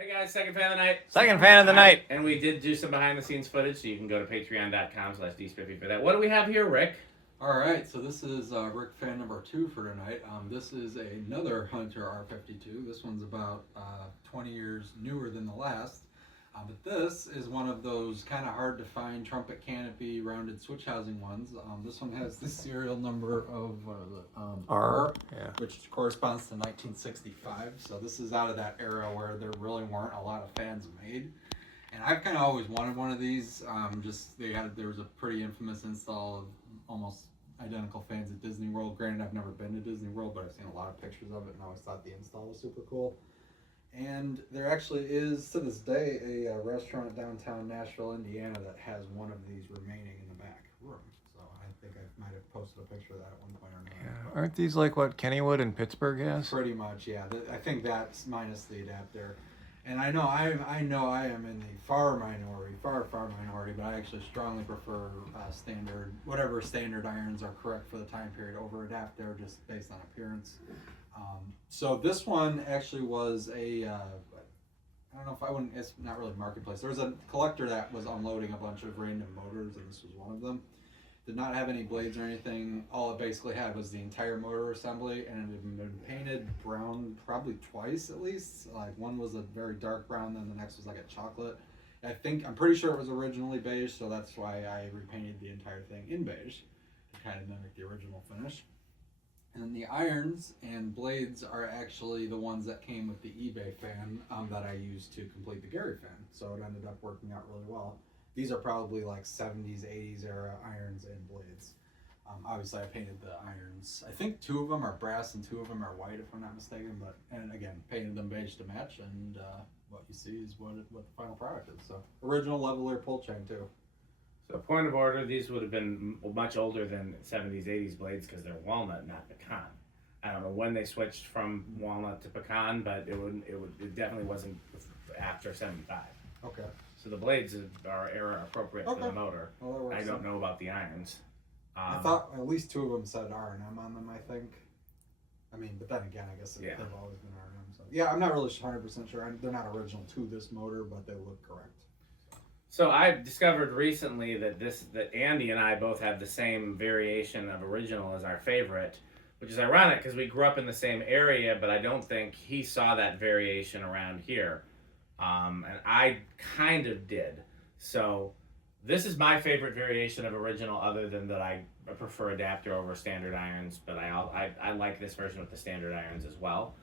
Hey guys, second fan of the night. Second fan of the night. And we did do some behind the scenes footage, so you can go to patreon.com/dspiffy for that. What do we have here, Rick? All right, so this is Rick fan number 2 for tonight. This is another Hunter R-52. This one's about 20 years newer than the last. But this is one of those kind of hard to find trumpet canopy rounded switch housing ones. This one has the serial number of R, which corresponds to 1965. So this is out of that era where there really weren't a lot of fans made. And I've kind of always wanted one of these. There was a pretty infamous install of almost identical fans at Disney World. Granted, I've never been to Disney World, but I've seen a lot of pictures of it and I always thought the install was super cool. And there actually is, to this day, a restaurant downtown Nashville, Indiana that has one of these remaining in the back room. So I think I might have posted a picture of that at one point or another. Yeah. Aren't these like what Kennywood in Pittsburgh has? Pretty much, yeah. I think that's minus the adapter. And I know I am in the far minority, but I actually strongly prefer whatever standard irons are correct for the time period over adapter, just based on appearance. So this one actually was it's not really marketplace. There was a collector that was unloading a bunch of random motors, and this was one of them. Did not have any blades or anything. All it basically had was the entire motor assembly, and it had been painted brown probably twice at least. Like one was a very dark brown, then the next was like a chocolate. I'm pretty sure it was originally beige, so that's why I repainted the entire thing in beige to kind of mimic the original finish. And the irons and blades are actually the ones that came with the eBay fan that I used to complete the Gary fan. So it ended up working out really well. These are probably like 70s, 80s era irons and blades. Obviously, I painted the irons. I think 2 of them are brass and 2 of them are white, if I'm not mistaken. And again, painted them beige to match. And what you see is what the final product is. So original levolier pull chain too. So point of order, these would have been much older than 70s, 80s blades because they're walnut, not pecan. I don't know when they switched from walnut to pecan, but it definitely wasn't after 75. Okay. So the blades are era appropriate for the motor. Well, I don't know about the irons. I thought at least 2 of them said R&M on them, I think. I mean, but then again, I guess they've always been R&M. So yeah, I'm not really 100% sure. They're not original to this motor, but they look correct. So I discovered recently that Andy and I both have the same variation of original as our favorite, which is ironic because we grew up in the same area, but I don't think he saw that variation around here. And I kind of did. So this is my favorite variation of original, other than that I prefer adapter over standard irons, but I like this version with the standard irons as well.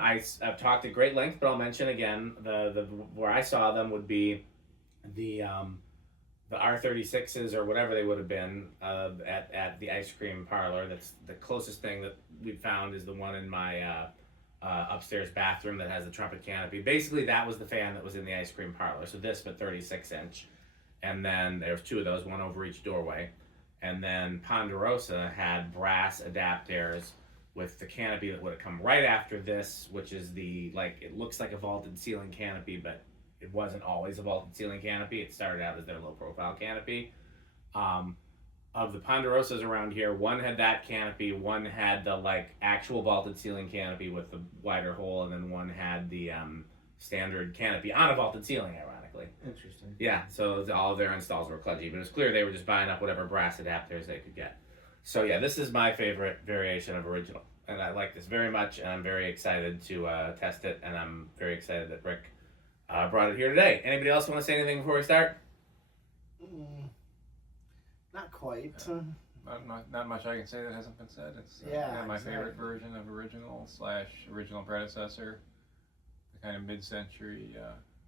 I've talked at great length, but I'll mention again, the where I saw them would be the R-36s or whatever they would have been at the ice cream parlor. That's the closest thing that we found is the one in my upstairs bathroom that has the trumpet canopy. Basically, that was the fan that was in the ice cream parlor. So this, but 36-inch. And then there's 2 of those, one over each doorway. And then Ponderosa had brass adapters with the canopy that would have come right after this, which is it looks like a vaulted ceiling canopy, but it wasn't always a vaulted ceiling canopy. It started out as their low profile canopy. Of the Ponderosas around here, one had that canopy, one had the actual vaulted ceiling canopy with the wider hole, and then one had the standard canopy on a vaulted ceiling, ironically. Interesting. Yeah, so all of their installs were kludgy, but it was clear they were just buying up whatever brass adapters they could get. So yeah, this is my favorite variation of original, and I like this very much, and I'm very excited to test it, and I'm very excited that Rick brought it here today. Anybody else want to say anything before we start? Not quite. Not much I can say that hasn't been said. It's my favorite version of original predecessor, the kind of mid-century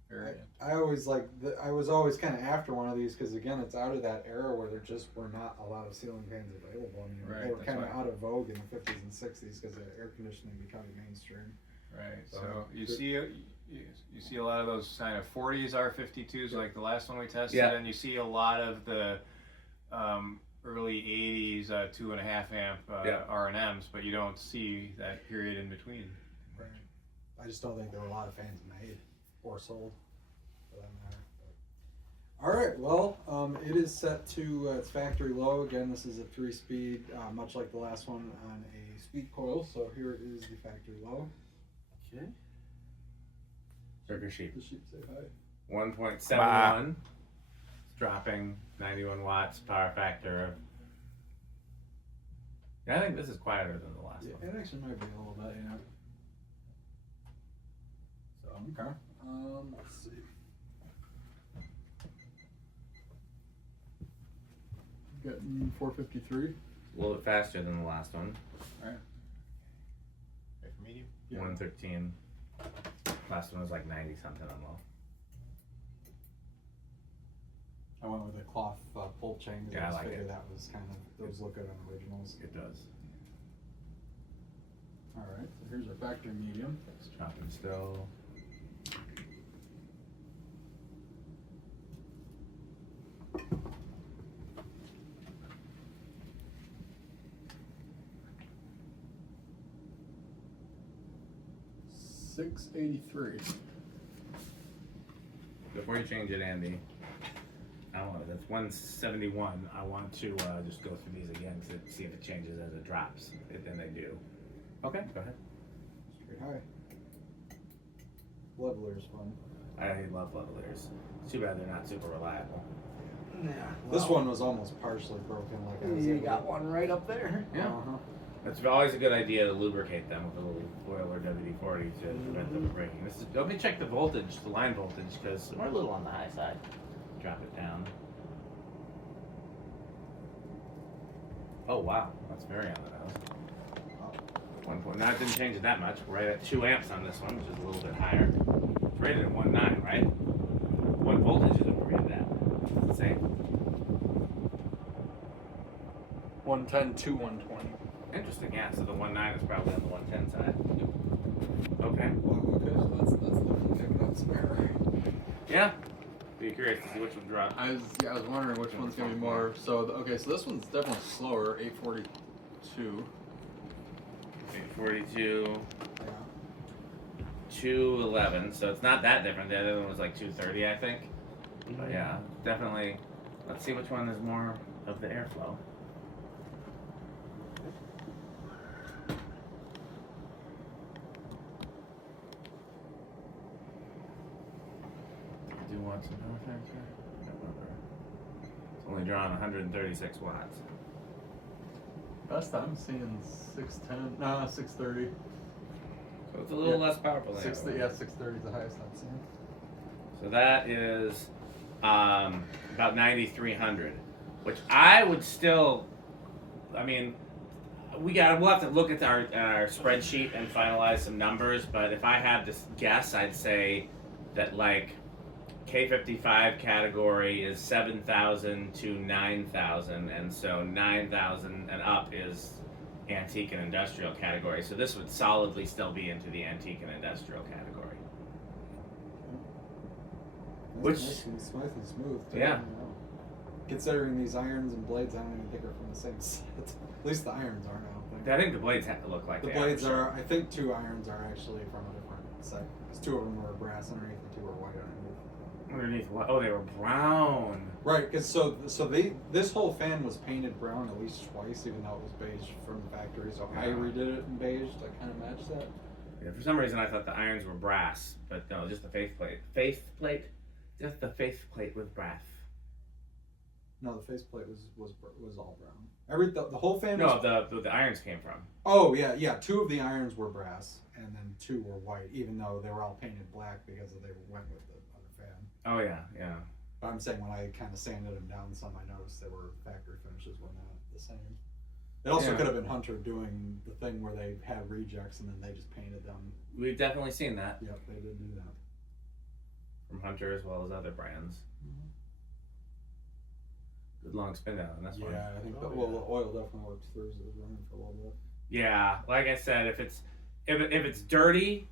variant. I was always kind of after one of these because again, it's out of that era where there just were not a lot of ceiling fans available. I mean, they were kind of out of vogue in the 50s and 60s because of air conditioning becoming mainstream. Right. So you see a lot of those kind of 40s R-52s, like the last one we tested, and you see a lot of the early 80s 2.5 amp R&Ms, but you don't see that period in between. Right. I just don't think there were a lot of fans made or sold for that matter. All right, well, it is set to its factory low. Again, this is a 3-speed, much like the last one, on a speed coil. So here is the factory low. Okay. Burger sheep. The sheep say hi. 1.71. It's dropping 91 watts, power factor. Yeah, I think this is quieter than the last one. It actually might be a little bit, yeah. So, okay. Let's see. Getting 453. A little bit faster than the last one. Alright. Okay, for medium. Yeah. 113. Last one was like 90 something on low. I went with a cloth pull chain because Yeah, I I like figured it. that was kind of, those look good on originals. It does. Alright, so here's our factory medium. It's dropping still. $683. Before you change it, Andy, I want it. That's 171. I want to just go through these again to see if it changes as it drops. And they do. Okay, go ahead. Straight high. Levelier's fun. I love leveliers. It's too bad they're not super reliable. Yeah. This one was almost partially broken. Like I was You able got to- one right up there. Yeah. Uh-huh. It's always a good idea to lubricate them with a little oil or WD-40 to prevent them from breaking. Let me check the voltage, the line voltage, because we're a little on the high side. Drop it down. Oh wow, that's very on the nose. 1 point. Now it didn't change it that much. We're right at 2 amps on this one, which is a little bit higher. It's rated at 1.9, right? What voltage is it rated at? It's the same. 110 to 120. Interesting, yeah. So the 1.9 is probably on the 110 side. Okay. Wow, okay, so that's definitely picking up some error. Yeah. Be curious to see which one dropped. I was wondering which one's gonna be more. So okay, so this one's definitely slower. 842. 842, Yeah. 211. So it's not that different. The other one was like 230, I think. But yeah, definitely. Let's see which one is more of the airflow. Do you want some power factor? It's only drawing 136 watts. Best I'm seeing 610. No, 630. So it's a little Yeah. less powerful than 630 is the highest I'm seeing. So that is about 9,300, which I would still. I mean, we'll have to look at our spreadsheet and finalize some numbers. But if I had to guess, I'd say that like K55 category is 7,000 to 9,000, and so 9,000 and up is antique and industrial category. So this would solidly still be into the antique and industrial category. Which- nice and smooth. Too, Yeah. you know. Considering these irons and blades, I don't even think are from the same set. At least the irons aren't. I don't think. I think the blades have to look like The they blades are. are. I think 2 irons are actually from a different set. Because 2 of them were brass underneath and 2 were white underneath. Underneath what? Oh, they were brown. Right, because this whole fan was painted brown at least twice, even though it was beige from the factory. So I Yeah. redid it in beige to kind of match that. Yeah, for some reason I thought the irons were brass, but no, just the faceplate. Just the faceplate with brass. No, the faceplate was all brown. The whole fan. No, Was, the irons came from. Oh yeah. 2 of the irons were brass, and then 2 were white, even though they were all painted black because they went with the other fan. Oh yeah. But I'm saying when I kind of sanded them down some, I noticed they were factory finishes were not the same. It also Yeah. could have been Hunter doing the thing where they had rejects and then they just painted them. We've definitely seen that Yep, they did do that. from Hunter as well as other brands. Good long spin down on this one. Yeah, I think Oh, the oil definitely worked through as it was running for a little bit. Yeah, like I said, if it's dirty,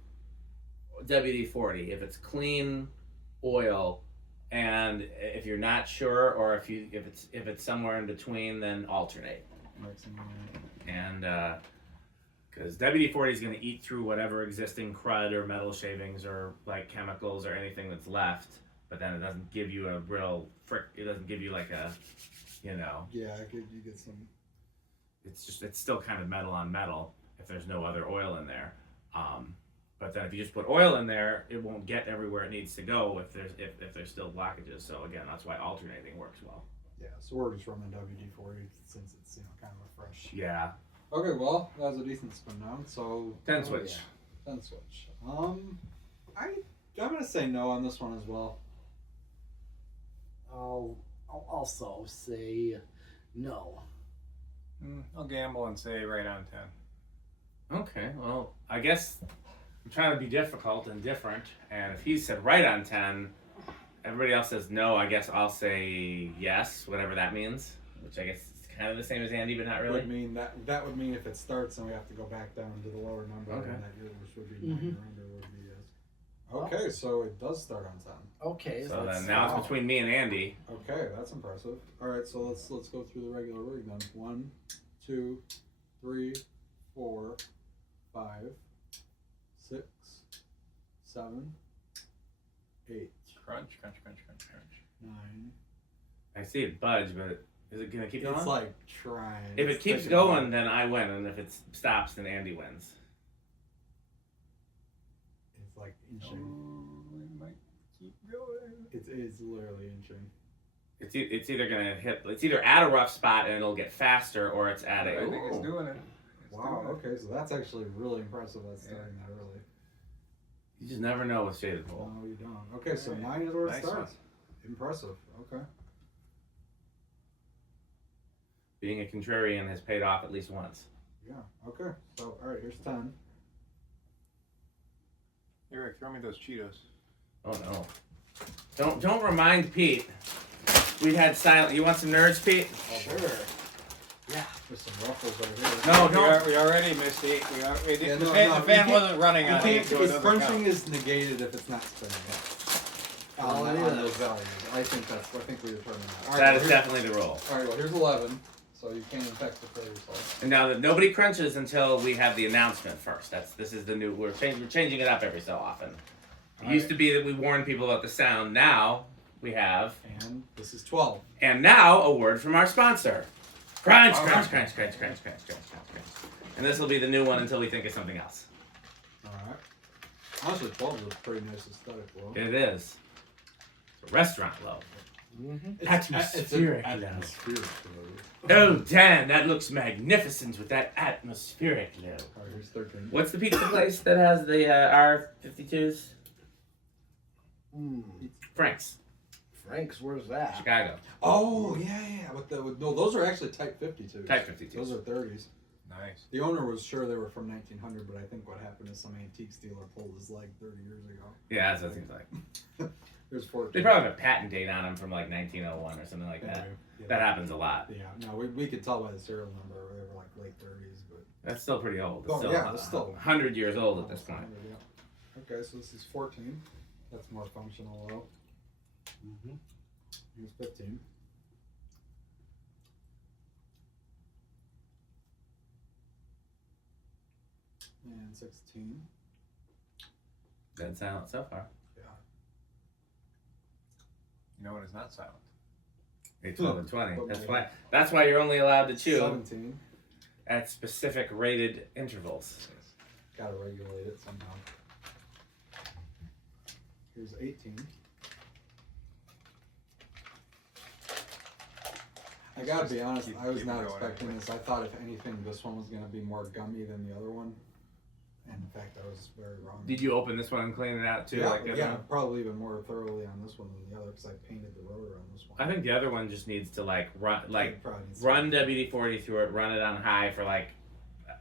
WD-40. If it's clean, oil. And if you're not sure, or if it's somewhere in between, then alternate. And because WD-40 is going to eat through whatever existing crud or metal shavings or like chemicals or anything that's left, but then it doesn't give you a real it doesn't give you like a, you know. Yeah, you get some. It's still kind of metal on metal if there's no other oil in there. But then if you just put oil in there, it won't get everywhere it needs to go if there's still blockages. So again, that's why alternating works well. Yeah, so we're just running WD-40 since it's kind of a fresh. Yeah. Okay, well that was a decent spin down. So 10 switch. Yeah. 10 switch. I'm gonna say no on this one as well. I'll also say no. I'll gamble and say right on 10. Okay. Well, I guess I'm trying to be difficult and different. And if he said right on 10, everybody else says no. I guess I'll say yes, whatever that means. Which I guess is kind of the same as Andy, but not really. Would mean that would mean if it starts and we have to go back down to the lower number, Okay. and that yours would be 9 or under would be yes. Okay, so it does start on 10. Okay. So let's- then now it's between me and Andy. Okay, that's impressive. All right, so let's go through the regular rig then. 1, 2, 3, 4, 5, 6, 7, 8, Crunch, crunch, crunch, crunch, crunch. 9. I see it budge, but is it gonna keep going? It's like trying. If It's it keeps taking going, long. then I win, and if it stops, then Andy wins. It's like inching. Oh, it might keep going. It's literally inching. It's either gonna hit. It's either at a rough spot and it'll get faster, or it's at a. I think it's doing it. Wow. Okay, so that's actually really impressive. That's starting that early. You just never know with shaded pole. No, you don't. Okay, so Alright. 9 is where it Nice starts. Impressive. Okay. Being a contrarian has paid off at least once. Yeah. Okay. So all right, here's 10. Eric, throw me those Cheetos. Oh no! Don't remind Pete. We had silent. You want some nerds, Pete? Oh, Sure. Yeah. there's some ruffles right here. No, we, don't. we already missed the. Yeah, the no, fan, no, the you fan can't- wasn't running You on can't, it, so it because doesn't crunching count. is negated if it's not spinning. Oh, on it on is. those values. I think we determined that. All That well, is here's- definitely the rule. All right, well here's 11, so you can't infect the play yourself. And now that nobody crunches until we have the announcement first. This is the new. We're changing it up every so often. It used to be that we warned people about the sound. Now we have. And this is 12. And now a word from our sponsor. Crunch, Oh, crunch, crunch. crunch, crunch, crunch, crunch, crunch, crunch, crunch. And this will be the new one until we think of something else. All right. Honestly, 12 is a pretty nice aesthetic low. It is. It's a restaurant low. Mm-hmm. Atmospheric It's low. atmospheric low. Oh, Dan, that looks magnificent with that atmospheric low. All right, here's 13. What's the pizza place that has the R-52s? Frank's, Frank's, where's that? Chicago. Oh, yeah. No, those are actually Type 52s. Type 52s. Those are 30s. Nice. The owner was sure they were from 1900, but I think what happened is some antique dealer pulled his leg 30 years ago. Yeah, that's what it seems like. There's 14. They probably have a patent date on them from like 1901 or something like that. Yeah, That happens a lot. Yeah, no, we could tell by the serial number they were like late 30s, but That's still pretty old. It's Oh, still, yeah, it's still 100 years old at this almost point. 100, yeah. Okay, so this is 14. That's more functional though. Mm-hmm. Here's 15. And 16. Dead silent so far. Yeah. You know when it's not silent? 8, 12, and 20. That's why you're only allowed to chew 17. at specific rated intervals. Gotta regulate it somehow. Here's 18. I gotta be honest, I was keep not going expecting anyway. this. I thought if anything, this one was gonna be more gummy than the other one. And in fact, I was very wrong. Did you open this one and clean it out too? Yeah, like the other yeah, one? probably even more thoroughly on this one than the other because I painted the rotor on this one. I think the other one just needs to like run, It probably needs to run WD-40 through it, run it on high for like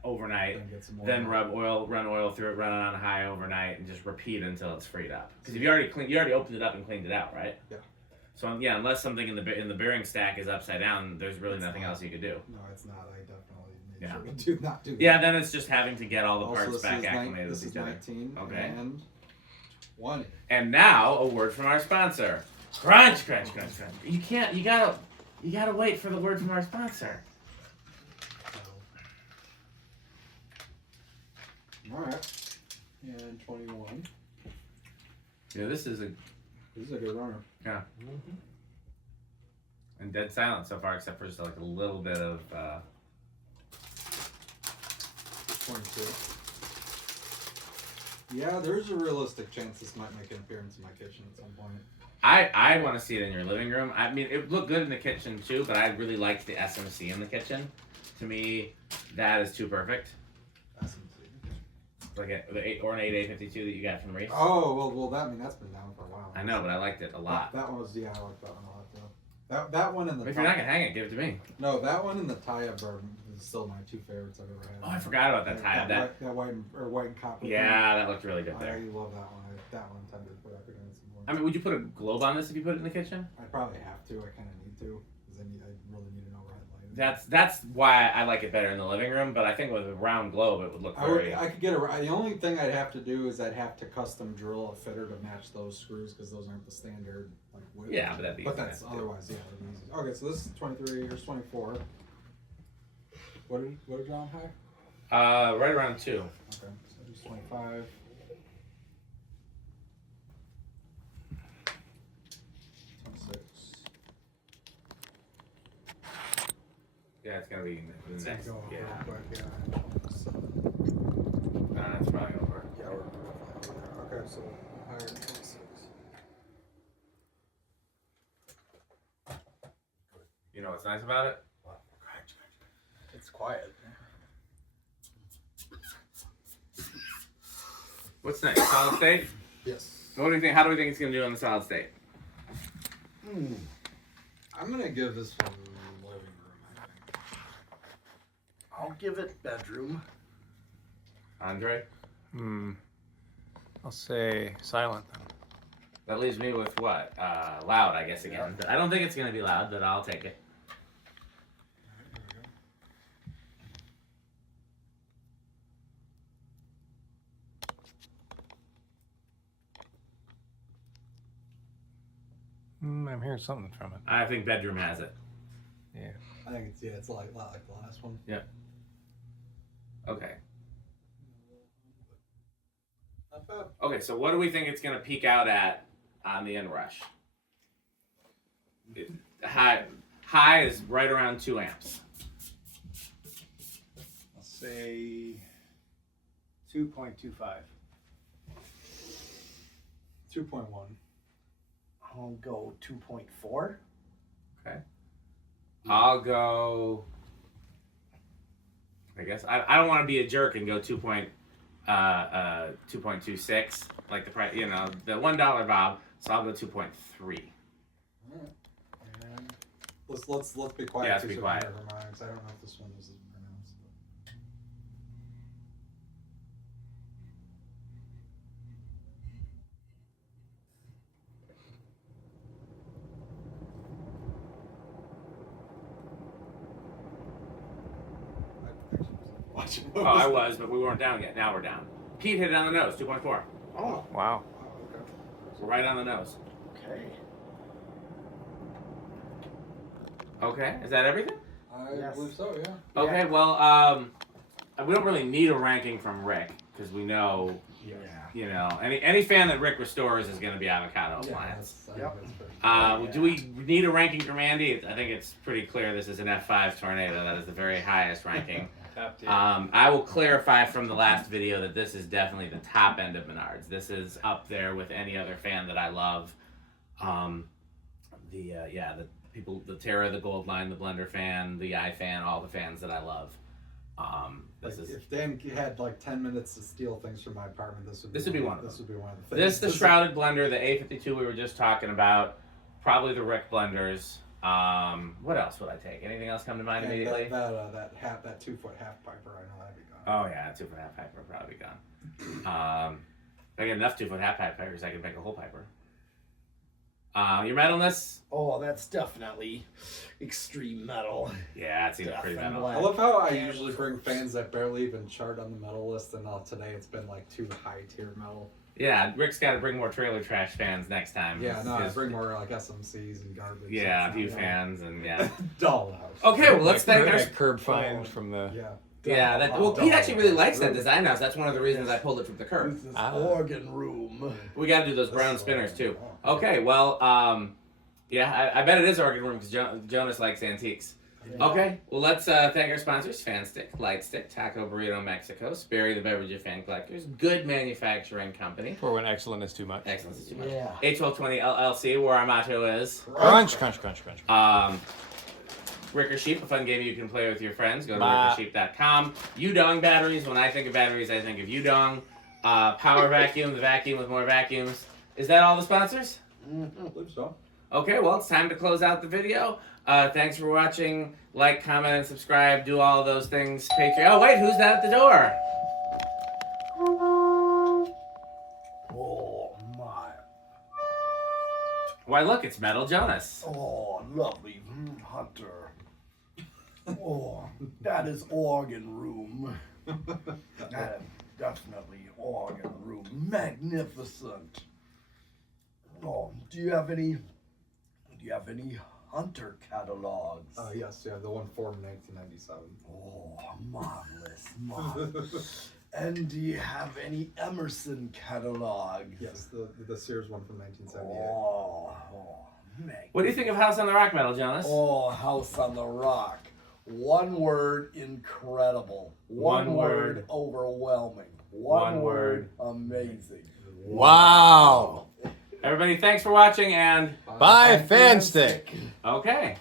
overnight, then get some more. then run oil through it, run it on high overnight, and just repeat until it's freed up. Because if you already opened it up and cleaned it out, right? Yeah. So yeah, unless something in the bearing stack is upside down, there's really It's nothing not. else you could do. No, it's not. I definitely made Yeah. sure to not do that. Yeah, then it's just having to get all the Also, parts this back is acclimated this with is each other. 19 Okay. and 20. And now a word from our sponsor. Crunch, crunch, crunch, crunch. You gotta wait for the word from our sponsor. All right. And 21. Yeah, this is This is a good runner. and dead silent so far, except for just like a little bit of 22. Yeah, there's a realistic chance this might make an appearance in my kitchen at some point. I want to see it in your living room. I mean, it would look good in the kitchen too, but I really liked the SMC in the kitchen. To me, that is too perfect. Like an 8 or an 8A52 that you got from Reese. Oh, well, that's been down for a while. I know, but I liked it a lot. That one was, I like that one a lot too. That one and the. If you're not gonna hang it, give it to me. No, that one and the tie-up are still my 2 favorites I've ever had. Oh, I forgot about that tie-up. That white and copper. Yeah, that looked really good there. I love that one. That one tended to put up against some more. I mean, would you put a globe on this if you put it in the kitchen? I probably have to. I kind of need to because I really need an overhead light. That's why I like it better in the living room. But I think with a round globe, it would look very. I could get the only thing I'd have to do is I'd have to custom drill a fitter to match those screws because those aren't the standard like width. Yeah, but that'd be. But that's otherwise, yeah, that'd be easy. Okay, so this is 23. Here's 24. What did John have? Right around 2. Okay, so here's 25. 26. Yeah, it's gonna be the next. Go Yeah. real quick, yeah. So, That's probably gonna work. yeah, we're fine there. Okay, so higher than 26. You know what's nice about it? It's quiet. What's next? Solid state? Yes. What do you think? How do we think it's gonna do in the solid state? I'm gonna give this one living room, I think. I'll give it bedroom. Andre? I'll say silent then. That leaves me with what? Loud, I guess, again. But I don't think it's gonna be loud, but I'll take it. I'm hearing something from it. I think bedroom has it. Yeah. I think it's a lot like the last one. Okay. Not bad. Okay, so what do we think it's gonna peak out at on the inrush? High is right around 2 amps. I'll say 2.25. 2.1. I'll go 2.4. Okay. I'll go. I guess I don't want to be a jerk and go 2.26 like the price, the $1 Bob. So I'll go 2.3. And let's be quiet. Yeah, let's be quiet. I don't know if this one was pronounced. Watch it. Oh, I was, but we weren't down yet. Now we're down. Pete hit it on the nose, 2.4. Oh, Wow. Okay. We're right on the nose. okay. Okay, is that everything? I Yes. believe so, yeah. Okay, well, we don't really need a ranking from Rick because we know, Yeah. any fan that Rick restores is going to be avocado appliance. Yep. Do we need a ranking from Andy? I think it's pretty clear this is an F5 Tornado. That is the very highest ranking. Top tier. I will clarify from the last video that this is definitely the top end of Menards. This is up there with any other fan that I love. The people, the Terra, the Gold Line, the Blender fan, the iFan, all the fans that I love. If Dan had like 10 minutes to steal things from my apartment, this would be one of them. This would be one of the things. The Shrouded Blender, the A52 we were just talking about, probably the Rick Blenders. What else would I take? Anything else come to mind immediately? That 2-foot half piper, I know that'd be gone. Oh yeah, 2-foot half piper would probably be gone. If I get enough 2-foot half pipers, I could make a whole piper. Your metalness? Oh, that's definitely extreme metal. Yeah, it seems pretty metal. Definitely. I love how I usually bring fans that barely even chart on the metal list, and today it's been like 2 high tier metal. Yeah, Rick's got to bring more trailer trash fans next time. Yeah, no, I bring more like SMCs and garbage. Yeah, View fans and yeah. Dollhouse. Okay, well let's thank our. That curb find from the. Yeah. Yeah, Pete actually really likes that design house. That's one of the reasons I pulled it from the curb. This is organ room. We got to do those brown spinners too. Okay, well, yeah, I bet it is organ room because Jonas likes antiques. Okay, well, let's thank our sponsors: Fanstick, Lightstick, Taco Burrito Mexico, Sperry the Beverage of Fan Collectors, Good Manufacturing Company. For when excellent is too much. Excellent is too much. Yeah. H1220 LLC, where our motto is Crunch, crunch, crunch, crunch. Ricker Sheep, a fun game you can play with your friends. Go to Bye. rickersheep.com. Udong batteries. When I think of batteries, I think of Udong. Power Vacuum, the vacuum with more vacuums. Is that all the sponsors? I believe so. Okay, well, it's time to close out the video. Thanks for watching. Like, comment, and subscribe. Do all of those things. Patreon. Oh, wait, who's that at the door? Oh my. Why, look, it's Metal Jonas. Oh, lovely Hunter. Oh, that is organ room. That is definitely organ room. Magnificent. Oh, do you have any Hunter catalogs? Yes, yeah, the one from 1997. Oh, marvelous. And do you have any Emerson catalogs? Yes, the Sears one from 1978. Oh, man. What do you think of House on the Rock, Metal Jonas? Oh, House on the Rock. One word, incredible. One One word. word, overwhelming. One One word. word, amazing. Wow. Everybody, thanks for watching, and Bye, Fanstick. okay.